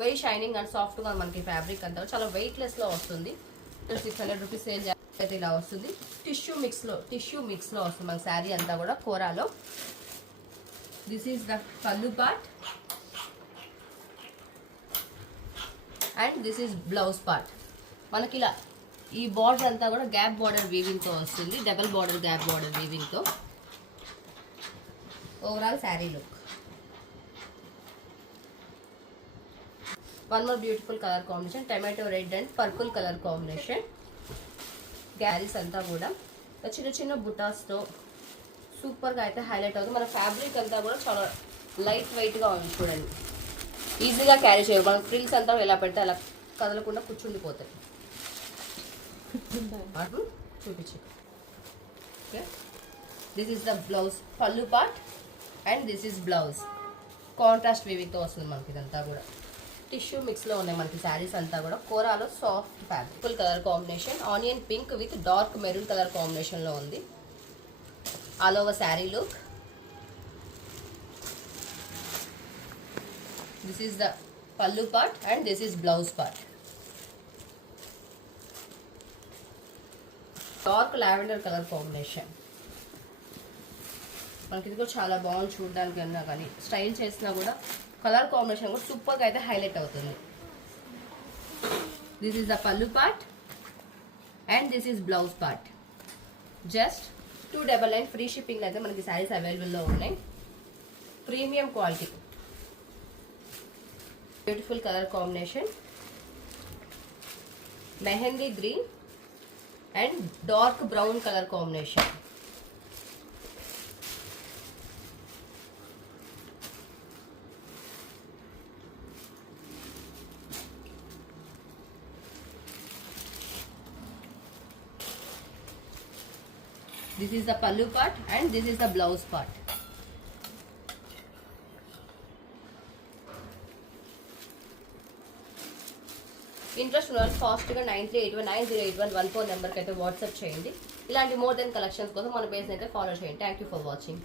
Very shining and సాఫ్ట్గా మనకి ఫ్యాబ్రిక్ అంతా చాలా వెయిట్లెస్లో వస్తుంది. 600 రూపీస్ సేల్ అయితే ఇలా వస్తుంది. టిష్యూ మిక్స్లో వస్తుంది మన శారీ అంతా కూడా కోరాలో. This is the pallu part and this is blouse part. మనకి ఇలా ఈ బార్డర్ అంతా కూడా గ్యాప్ బార్డర్ వీవింగ్తో వస్తుంది, డబల్ బార్డర్ గ్యాప్ బార్డర్ వీవింగ్తో. Overall sari look. One more beautiful colour combination, tomato red and purple colour combination. గ్యారీస్ అంతా కూడా చిన్న చిన్న బుటాస్తో సూపర్గా అయితే హైలైట్ అవుతుంది. మన ఫ్యాబ్రిక్ అంతా కూడా చాలా లైట్ వెయిట్గా ఉంది చూడండి, ఈజీగా క్యారీ చేయరు. మన ఫ్రిల్స్ అంతా ఎలా పెడితే అలా కదలకుండా కూర్చుండిపోతాయి. చూపించు. Okay, this is the blouse pallu part and this is blouse. Contrast వీవింగ్తో వస్తుంది మనకి ఇదంతా కూడా. టిష్యూ మిక్స్లో ఉన్నాయి మనకి శారీస్ అంతా కూడా. కోరాలో soft fabric, full colour combination, onion pink with dark maroon colour కాంబినేషన్లో ఉంది. All over sari look. This is the pallu part and this is blouse part. Dark lavender colour combination. మనకి ఇది కూడా చాలా బాగుంది చూడడానికి అన్నా కానీ, స్టైల్ చేసినా కూడా కలర్ కాంబినేషన్ కూడా సూపర్గా అయితే హైలైట్ అవుతుంది. This is the pallu part and this is blouse part. Just 299 free shipping అయితే మనకి శారీస్ అవైలబుల్లో ఉన్నాయి. Premium quality, beautiful colour combination, mehndi green and dark brown colour combination. This is the pallu part and this is the blouse part. Interest ఉన్న వాళ్ళు ఫాస్ట్గా 9381908114 నెంబర్కి అయితే వాట్సాప్ చేయండి. ఇలాంటి మోర్ దెన్ కలెక్షన్స్ కోసం మన పేజ్ని అయితే ఫాలో చేయండి. Thank you for watching.